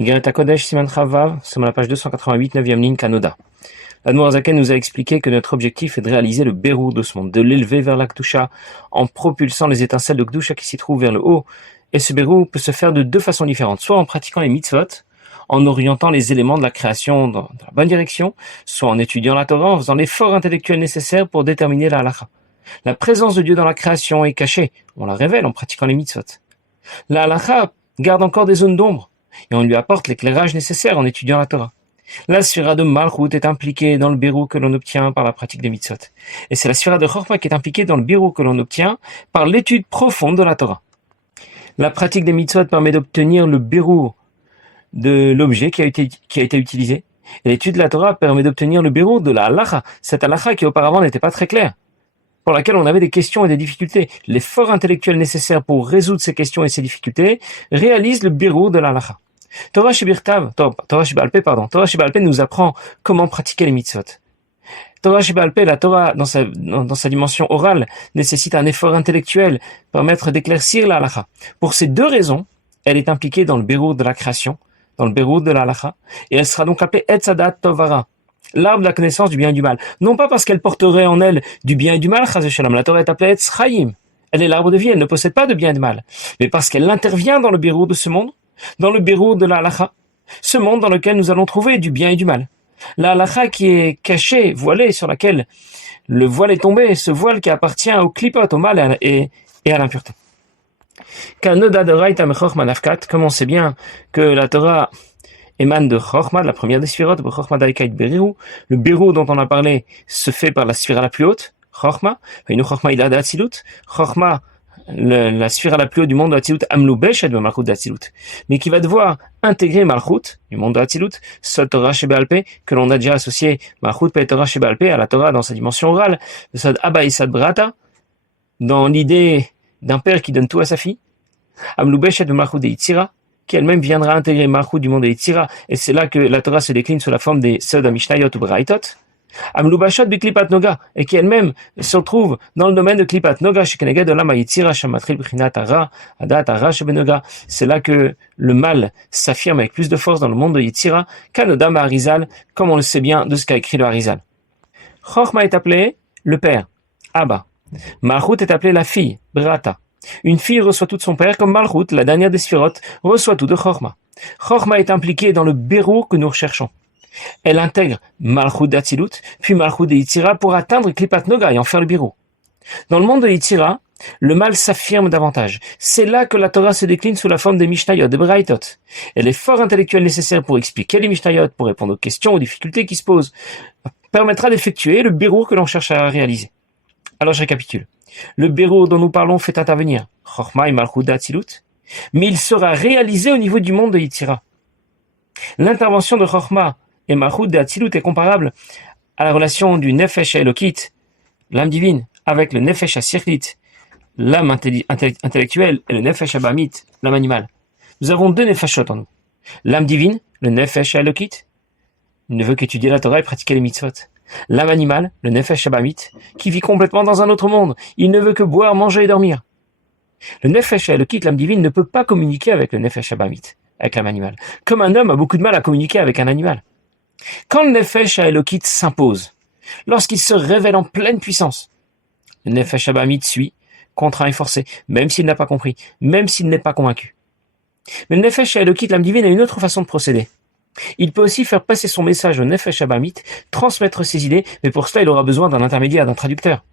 Igreta Kodesh Siman Chavav, sommes à la page 288, 9e ligne, Kanoda. L'Admor Zaken nous a expliqué que notre objectif est de réaliser le Bérour de ce monde, de l'élever vers la Kdusha en propulsant les étincelles de Kdusha qui s'y trouvent vers le haut. Et ce Bérour peut se faire de deux façons différentes, soit en pratiquant les mitzvot, en orientant les éléments de la création dans la bonne direction, soit en étudiant la Torah, en faisant l'effort intellectuel nécessaire pour déterminer la halakha. La présence de Dieu dans la création est cachée, on la révèle en pratiquant les mitzvot. La halakha garde encore des zones d'ombre, et on lui apporte l'éclairage nécessaire en étudiant la Torah. La sphira de Malchut est impliquée dans le Bérour que l'on obtient par la pratique des mitzvot. Et c'est la sphira de Chokhmah qui est impliquée dans le Bérour que l'on obtient par l'étude profonde de la Torah. La pratique des mitzvot permet d'obtenir le Bérour de l'objet qui a été utilisé. Et l'étude de la Torah permet d'obtenir le Bérour de la halakha, cette halakha qui auparavant n'était pas très claire, pour laquelle on avait des questions et des difficultés. L'effort intellectuel nécessaire pour résoudre ces questions et ces difficultés réalise le Bérour de la halakha. Torah Shebal Peh nous apprend comment pratiquer les mitzvot. Torah Shebal Peh, la Torah dans sa dimension orale, nécessite un effort intellectuel, permettre d'éclaircir la halakha. Pour ces deux raisons, elle est impliquée dans le Bérour de la création, dans le Bérour de la halakha, et elle sera donc appelée Etz Hadat Tovara, l'arbre de la connaissance du bien et du mal. Non pas parce qu'elle porterait en elle du bien et du mal, Chas v'Shalom, la Torah est appelée Etz Chaim, elle est l'arbre de vie, elle ne possède pas de bien et de mal, mais parce qu'elle intervient dans le Bérour de ce monde, dans le Bérour de la halakha, ce monde dans lequel nous allons trouver du bien et du mal. La halakha qui est cachée, voilée, sur laquelle le voile est tombé, ce voile qui appartient au klipot, au mal et à l'impureté. Kanoda de Raïta Mechochma Nafkat, comme on sait bien que la Torah émane de Chokhmah, de la première des sphirotes, de Chokhmah Daikait Bérour. Le Bérour dont on a parlé se fait par la sphira la plus haute, Chokhmah. Une Chokhmah il a d'Atzilut. Chokhmah, la sphira la plus haute du monde de Atzilut, Amlou Beshet de Malchut d'Atzilut. Mais qui va devoir intégrer Malchut, du monde de Atzilut, ce Torah Shebal Peh, que l'on a déjà associé Malchut Peh Torah Shebal Peh à la Torah dans sa dimension orale, de Sad Abba et Sad Brata, dans l'idée d'un père qui donne tout à sa fille. Amlou Beshet de Malchut de Yitzira, qui elle-même viendra intégrer Malchut du monde de Yitzira, et c'est là que la Torah se décline sous la forme des Sod Mishnayot ou Braitot. Amlou Bashot de Klipat Noga, et qui elle-même se retrouve dans le domaine de Klipat Noga, chez Keneged Olam Yitzira, Shamatril B'chinat Ara, Adat Ara Shebenoga. C'est là que le mal s'affirme avec plus de force dans le monde de Yitzira, qu'Anodam Arizal, comme on le sait bien de ce qu'a écrit le Arizal. Chokhmah est appelé le père, Abba. Malchut est appelée la fille, Brata. Une fille reçoit tout de son père, comme Malchut, la dernière des sphirotes, reçoit tout de Chokhmah. Chokhmah est impliquée dans le Bérour que nous recherchons. Elle intègre Malchut d'Atzilut, puis Malchut de Yitzira pour atteindre Klipat Noga et en faire le Bérour. Dans le monde de Yitzira, le mal s'affirme davantage. C'est là que la Torah se décline sous la forme des Mishnayot, des Braitot. Et l'effort intellectuel nécessaire pour expliquer les Mishnayot, pour répondre aux questions, aux difficultés qui se posent, permettra d'effectuer le Bérour que l'on cherche à réaliser. Alors je récapitule. Le Bérour dont nous parlons fait intervenir Chokhmah et Malchut d'Atzilut, mais il sera réalisé au niveau du monde de Yitzira. L'intervention de Chokhmah et Malchut d'Atzilut est comparable à la relation du Nefesh Elokit, l'âme divine, avec le Nefesh Asirlit, l'âme intellectuelle, et le Nefesh Abamit, l'âme animale. Nous avons deux Nefeshot en nous. L'âme divine, le Nefesh Elokit, ne veut qu'étudier la Torah et pratiquer les mitzvot. L'âme animale, le Nefesh Abamit, qui vit complètement dans un autre monde. Il ne veut que boire, manger et dormir. Le Nefesh Elokit, l'âme divine, ne peut pas communiquer avec le Nefesh Abamit, avec l'âme animale. Comme un homme a beaucoup de mal à communiquer avec un animal. Quand le Nefesh Elokit s'impose, lorsqu'il se révèle en pleine puissance, le Nefesh Abamit suit, contraint et forcé, même s'il n'a pas compris, même s'il n'est pas convaincu. Mais le Nefesh Elokit, l'âme divine, a une autre façon de procéder. Il peut aussi faire passer son message au Nefesh Abamit, transmettre ses idées, mais pour cela il aura besoin d'un intermédiaire, d'un traducteur.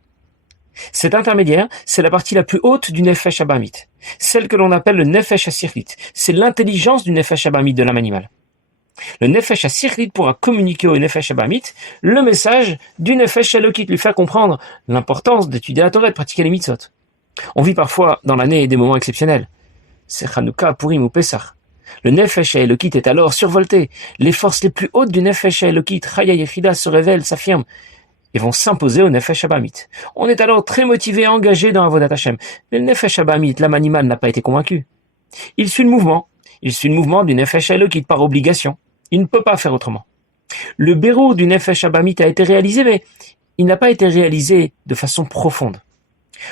Cet intermédiaire, c'est la partie la plus haute du Nefesh Abamit, celle que l'on appelle le Nefesh Asirlit. C'est l'intelligence du Nefesh Abamit de l'âme animale. Le Nefesh Asirlit pourra communiquer au Nefesh Abamit le message du Nefesh Elokit, lui faire comprendre l'importance d'étudier la Torah et de pratiquer les mitzvot. On vit parfois dans l'année des moments exceptionnels. C'est Hanouka, Purim ou Pessah. Le Nefesh Elokit est alors survolté. Les forces les plus hautes du Nefesh Elokit, Chaya Yechida, se révèlent, s'affirment et vont s'imposer au Nefesh Abamit. On est alors très motivé, engagé dans Avodat Hashem. Mais le Nefesh Abamit, l'âme animale, n'a pas été convaincu. Il suit le mouvement. Il suit le mouvement du Nefesh Elokit par obligation. Il ne peut pas faire autrement. Le Bérour du Nefesh Abamit a été réalisé, mais il n'a pas été réalisé de façon profonde.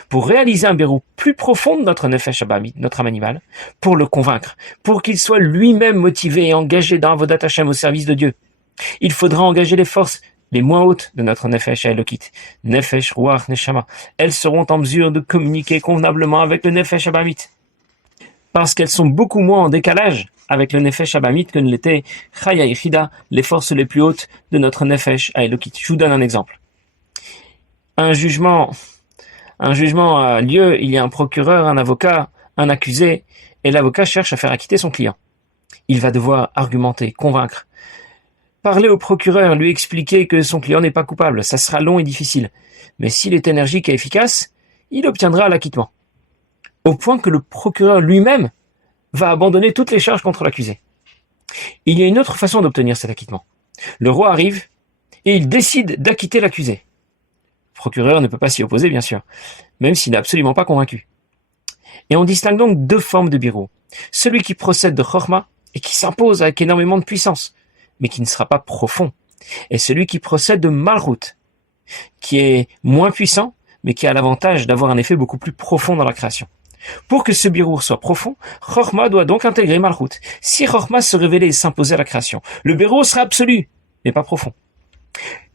pour réaliser un bérou plus profond de notre nefesh abamit, notre âme animale, pour le convaincre, pour qu'il soit lui-même motivé et engagé dans Avodat Hashem au service de Dieu. Il faudra engager les forces les moins hautes de notre nefesh elokit, nefesh, ruach, neshama. Elles seront en mesure de communiquer convenablement avec le nefesh abamit, parce qu'elles sont beaucoup moins en décalage avec le nefesh abamit que ne l'était chaya yichida, les forces les plus hautes de notre nefesh elokit. Je vous donne un exemple. Un jugement a lieu, il y a un procureur, un avocat, un accusé, et l'avocat cherche à faire acquitter son client. Il va devoir argumenter, convaincre, parler au procureur, lui expliquer que son client n'est pas coupable. Ça sera long et difficile. Mais s'il est énergique et efficace, il obtiendra l'acquittement. Au point que le procureur lui-même va abandonner toutes les charges contre l'accusé. Il y a une autre façon d'obtenir cet acquittement. Le roi arrive et il décide d'acquitter l'accusé. Le procureur ne peut pas s'y opposer, bien sûr, même s'il n'est absolument pas convaincu. Et on distingue donc deux formes de birou. Celui qui procède de chorma et qui s'impose avec énormément de puissance, mais qui ne sera pas profond. Et celui qui procède de malchut, qui est moins puissant, mais qui a l'avantage d'avoir un effet beaucoup plus profond dans la création. Pour que ce birour soit profond, chorma doit donc intégrer malchut. Si chorma se révélait et s'imposait à la création, le birour sera absolu, mais pas profond.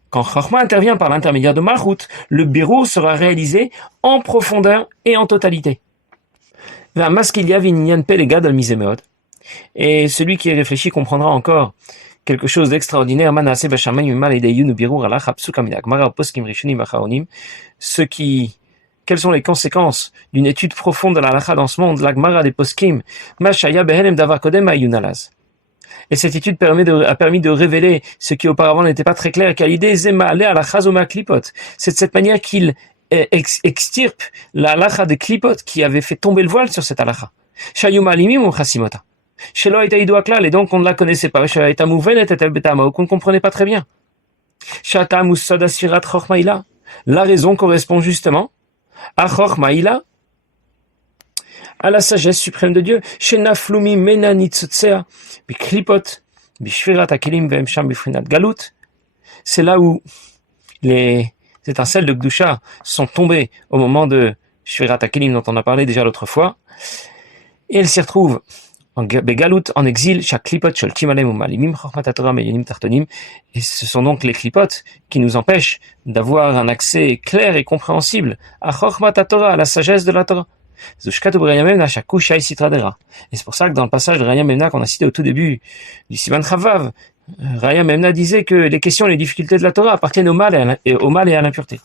Quand Chorma intervient par l'intermédiaire de Malchut, le birour sera réalisé en profondeur et en totalité. Et celui qui réfléchit comprendra encore quelque chose d'extraordinaire. Quelles sont les conséquences d'une étude profonde de la halakha dans ce monde, la Gemara des poskim, Mashaya behelem davar kodem ayunalaz. Et cette étude a permis de révéler ce qui auparavant n'était pas très clair, quelle idée zema ale ala chazoma klipot. C'est de cette manière qu'il extirpe la halakha des klipot qui avait fait tomber le voile sur cette halakha. Shayum alimim ou chasimota. Shelo ita idu aklal, et donc on ne la connaissait pas. Shayta mouvenet et betama, ou qu'on ne comprenait pas très bien. Shata musada sirat chormaïla. La raison correspond justement à chormaïla, à la sagesse suprême de Dieu. Shenaflumi menanitzutsea biklipot bishvirat akelim vemsham bifrinat galut. C'est là où les étincelles de Gdusha sont tombées au moment de Shvirat akelim dont on a parlé déjà l'autre fois. Et elles s'y retrouvent en Begalut, en exil, chaque klipot shel timalem ou malimim chormat Torah meyonim tartonim. Et ce sont donc les klipot qui nous empêchent d'avoir un accès clair et compréhensible à chormat Torah, à la sagesse de la Torah. Et c'est pour ça que dans le passage de Raya Memna qu'on a cité au tout début du Siman Chavav, Raya Memna disait que les questions et les difficultés de la Torah appartiennent au mal et à l'impureté.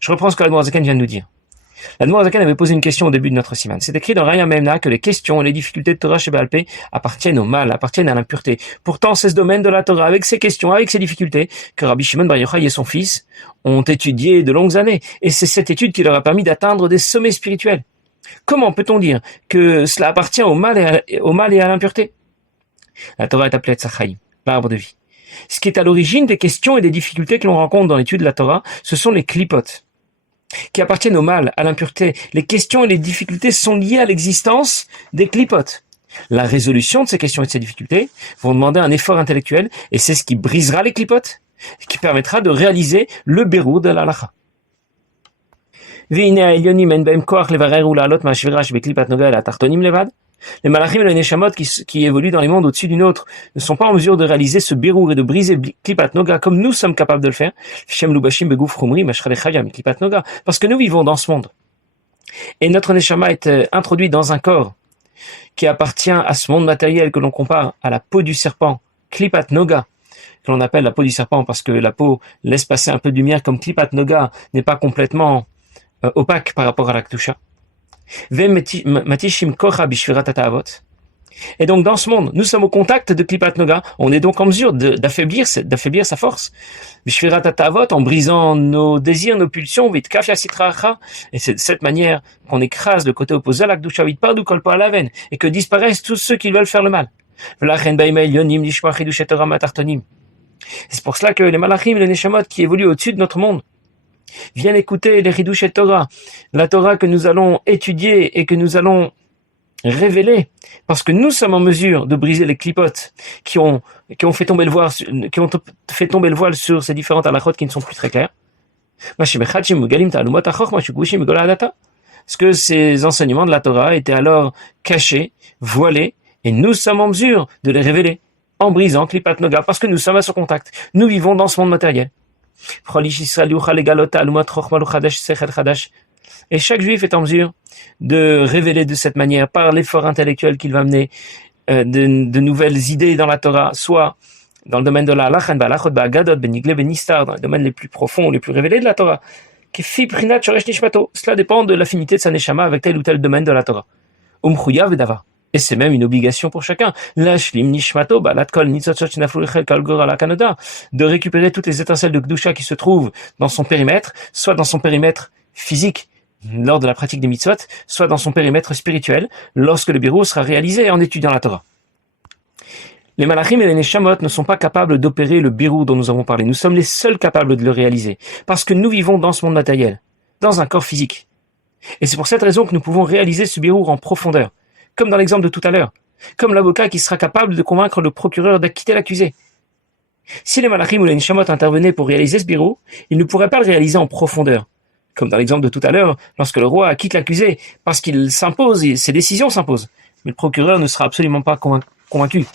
Je reprends ce que l'Admour HaZaken vient de nous dire. L'Admour HaZaken avait posé une question au début de notre Siman. C'est écrit dans Raya Memna que les questions et les difficultés de Torah chez Baal Pé appartiennent au mal, appartiennent à l'impureté. Pourtant, c'est ce domaine de la Torah, avec ses questions, avec ses difficultés, que Rabbi Shimon Bar Yochai et son fils ont étudié de longues années. Et c'est cette étude qui leur a permis d'atteindre des sommets spirituels. Comment peut-on dire que cela appartient au mal et à l'impureté? La Torah est appelée Tzachaïm, l'arbre de vie. Ce qui est à l'origine des questions et des difficultés que l'on rencontre dans l'étude de la Torah, ce sont les klipot, qui appartiennent au mal, à l'impureté. Les questions et les difficultés sont liées à l'existence des klipot. La résolution de ces questions et de ces difficultés vont demander un effort intellectuel, et c'est ce qui brisera les klipot, qui permettra de réaliser le bérour de la halakha. Les malachim et les neshamot qui évoluent dans les mondes au-dessus d'une autre ne sont pas en mesure de réaliser ce birour et de briser klipat noga comme nous sommes capables de le faire. Parce que nous vivons dans ce monde. Et notre neshama est introduit dans un corps qui appartient à ce monde matériel que l'on compare à la peau du serpent, klipat noga, que l'on appelle la peau du serpent parce que la peau laisse passer un peu de lumière, comme klipat noga n'est pas complètement opaque par rapport à la Kedusha. Et donc dans ce monde, nous sommes au contact de Klipat Noga, on est donc en mesure d'affaiblir sa force. En brisant nos désirs, nos pulsions, et c'est de cette manière qu'on écrase le côté opposé à la Kedusha, et que disparaissent tous ceux qui veulent faire le mal. C'est pour cela que les malachim et les neshamot qui évoluent au-dessus de notre monde viennent écouter les Hidush et Torah, la Torah que nous allons étudier et que nous allons révéler, parce que nous sommes en mesure de briser les klipotes qui ont fait tomber le voile sur ces différentes halachot qui ne sont plus très claires. Parce que ces enseignements de la Torah étaient alors cachés, voilés, et nous sommes en mesure de les révéler en brisant Klipat Noga, parce que nous sommes à son contact. Nous vivons dans ce monde matériel. Et chaque juif est en mesure de révéler de cette manière, par l'effort intellectuel qu'il va mener, de nouvelles idées dans la Torah, soit dans le domaine de la halakha, dans le domaine les plus profonds, les plus révélés de la Torah. Cela dépend de l'affinité de sa neshama avec tel ou tel domaine de la Torah. Et c'est même une obligation pour chacun. De récupérer toutes les étincelles de Kedusha qui se trouvent dans son périmètre, soit dans son périmètre physique, lors de la pratique des mitzvot, soit dans son périmètre spirituel, lorsque le birur sera réalisé en étudiant la Torah. Les malachim et les neshamot ne sont pas capables d'opérer le birur dont nous avons parlé. Nous sommes les seuls capables de le réaliser, parce que nous vivons dans ce monde matériel, dans un corps physique. Et c'est pour cette raison que nous pouvons réaliser ce birur en profondeur, comme dans l'exemple de tout à l'heure, comme l'avocat qui sera capable de convaincre le procureur d'acquitter l'accusé. Si les malachim ou les neshamot intervenaient pour réaliser ce birur, ils ne pourraient pas le réaliser en profondeur, comme dans l'exemple de tout à l'heure, lorsque le roi acquitte l'accusé, parce qu'il s'impose et ses décisions s'imposent. Mais le procureur ne sera absolument pas convaincu.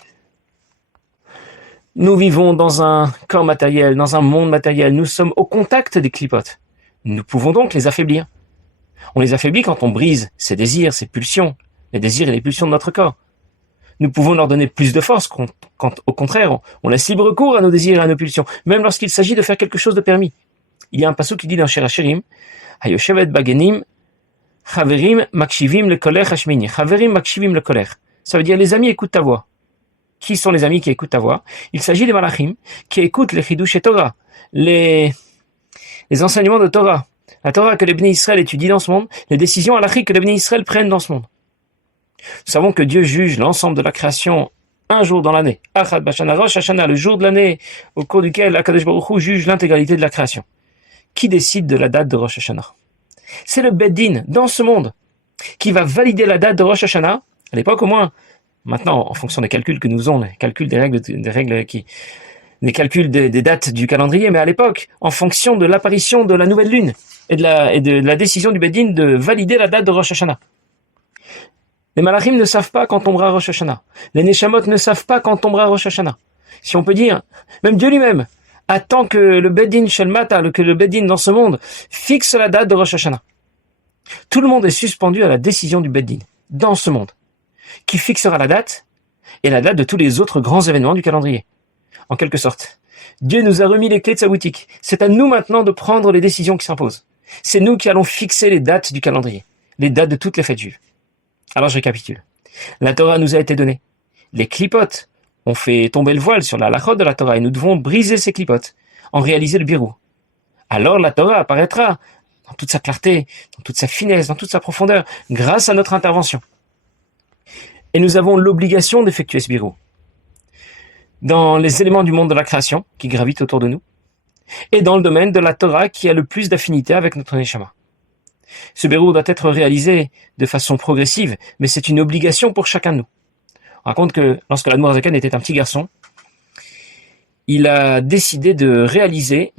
Nous vivons dans un corps matériel, dans un monde matériel. Nous sommes au contact des clipotes. Nous pouvons donc les affaiblir. On les affaiblit quand on brise ces désirs, ces pulsions, les désirs et les pulsions de notre corps. Nous pouvons leur donner plus de force quand au contraire, on laisse libre cours à nos désirs et à nos pulsions, même lorsqu'il s'agit de faire quelque chose de permis. Il y a un passage qui dit dans Shir Hashirim, Hayoshevet bagenim, Chaverim makshivim le kolech hashmini. Chaverim makshivim le kolech. Ça veut dire les amis écoutent ta voix. Qui sont les amis qui écoutent ta voix? Il s'agit des malachim qui écoutent les chidush et Torah, les enseignements de Torah, la Torah que les Bnei Israël étudient dans ce monde, les décisions halachiques que les Bnei Israël prennent dans ce monde. Nous savons que Dieu juge l'ensemble de la création un jour dans l'année. Achad Bashana Rosh Hashanah, le jour de l'année au cours duquel Akadosh Baruch Hu juge l'intégralité de la création. Qui décide de la date de Rosh Hashanah? C'est le Beit Din dans ce monde qui va valider la date de Rosh Hashanah, à l'époque au moins. Maintenant, en fonction des calculs que nous faisons, les calculs les calculs des dates du calendrier, mais à l'époque, en fonction de l'apparition de la nouvelle lune et de la décision du Beit Din de valider la date de Rosh Hashanah. Les malachim ne savent pas quand tombera Rosh Hashanah. Les neshamot ne savent pas quand tombera Rosh Hashanah. Si on peut dire, même Dieu lui-même attend que le Beit Din Shel Mata, que le Beit Din dans ce monde, fixe la date de Rosh Hashanah. Tout le monde est suspendu à la décision du Beit Din dans ce monde, qui fixera la date et la date de tous les autres grands événements du calendrier. En quelque sorte, Dieu nous a remis les clés de sa boutique. C'est à nous maintenant de prendre les décisions qui s'imposent. C'est nous qui allons fixer les dates du calendrier, les dates de toutes les fêtes juives. Alors je récapitule. La Torah nous a été donnée. Les clipotes ont fait tomber le voile sur la halachot de la Torah et nous devons briser ces clipotes, en réaliser le birou. Alors la Torah apparaîtra dans toute sa clarté, dans toute sa finesse, dans toute sa profondeur, grâce à notre intervention. Et nous avons l'obligation d'effectuer ce birou dans les éléments du monde de la création qui gravitent autour de nous, et dans le domaine de la Torah qui a le plus d'affinité avec notre neshama. Ce birou doit être réalisé de façon progressive, mais c'est une obligation pour chacun de nous. On raconte que lorsque l'Admor Zaken était un petit garçon, il a décidé de réaliser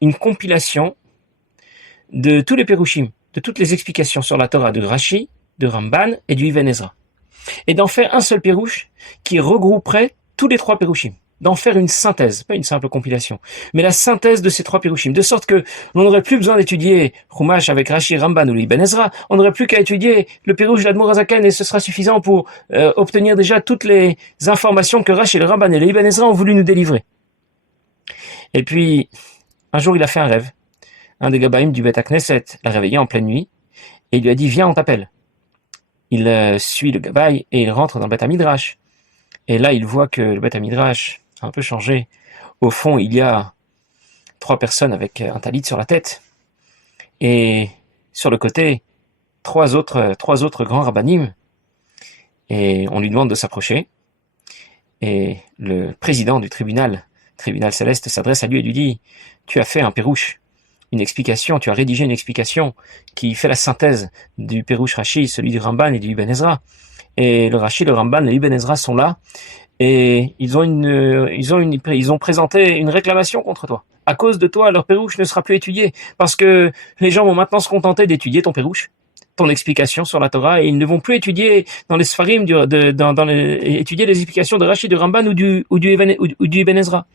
une compilation de tous les Pérushim, de toutes les explications sur la Torah de Rashi, de Ramban et du Ibn Ezra, et d'en faire un seul Pérush qui regrouperait tous les trois Pérushim, d'en faire une synthèse, pas une simple compilation, mais la synthèse de ces trois Pérushim, de sorte que l'on n'aurait plus besoin d'étudier Chumash avec Rashi, Ramban ou l'Ibn Ezra, on n'aurait plus qu'à étudier le Pérush de l'Admor Zaken et ce sera suffisant pour obtenir déjà toutes les informations que Rashi, le Ramban et l'Ibn Ezra ont voulu nous délivrer. Et puis, un jour il a fait un rêve. Un des Gabaïm du Beth Knesset l'a réveillé en pleine nuit et il lui a dit « Viens, on t'appelle ». Il suit le Gabaï et il rentre dans le Beth Midrash. Et là, il voit que le Beth Midrash a un peu changé. Au fond, il y a 3 personnes avec un talit sur la tête. Et sur le côté, 3 autres grands rabbanim. Et on lui demande de s'approcher. Et le président du tribunal céleste, s'adresse à lui et lui dit « Tu as fait un pérouche, une explication, tu as rédigé une explication qui fait la synthèse du pérouche Rashi, celui du Ramban et du Ibn Ezra. Et le Rashi, le Ramban et l'Ibn Ezra sont là, et ils ont présenté une réclamation contre toi. à cause de toi, leur pérouche ne sera plus étudié, parce que les gens vont maintenant se contenter d'étudier ton pérouche, ton explication sur la Torah, et ils ne vont plus étudier dans les Sfarim, étudier les explications de Rashi, du Ramban ou du Ibn Ezra.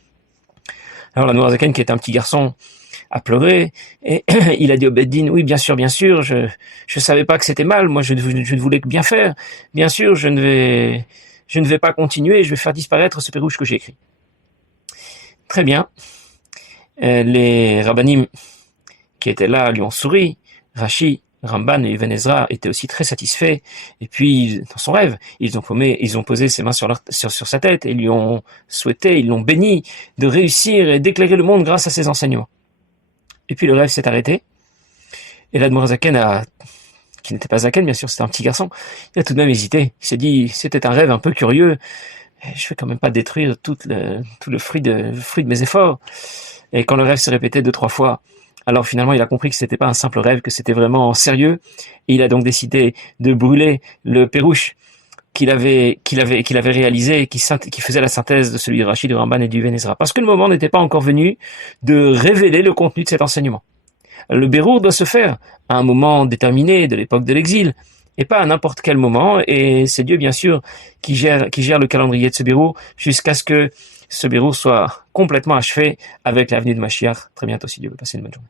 Alors la Noirzaken, qui est un petit garçon, a pleuré, et il a dit au Beddin, oui, bien sûr, je savais pas que c'était mal, moi je ne voulais que bien faire, bien sûr, je ne vais pas continuer, je vais faire disparaître ce pérouche que j'ai écrit. Très bien. Les rabbanim qui étaient là lui ont souri. Rashi, Ramban et Ibn Ezra étaient aussi très satisfaits. Et puis, dans son rêve, ils ont posé ses mains sur sa tête et lui ont souhaité, ils l'ont béni de réussir et d'éclairer le monde grâce à ses enseignements. Et puis le rêve s'est arrêté. Et l'Admour Zaken qui n'était pas Zaken, bien sûr, c'était un petit garçon, il a tout de même hésité. Il s'est dit, c'était un rêve un peu curieux. Je vais quand même pas détruire tout le fruit de mes efforts. Et quand le rêve s'est répété 2-3 fois, alors finalement il a compris que c'était pas un simple rêve, que c'était vraiment sérieux. Et il a donc décidé de brûler le pérouche qu'il avait réalisé, qui faisait la synthèse de celui de Rashi, de Ramban et du Ibn Ezra. Parce que le moment n'était pas encore venu de révéler le contenu de cet enseignement. Le bérour doit se faire à un moment déterminé de l'époque de l'exil, et pas à n'importe quel moment, et c'est Dieu bien sûr qui gère le calendrier de ce bérour jusqu'à ce que ce bérour soit complètement achevé avec la venue de Mashiach très bientôt si Dieu veut. Passer une bonne journée.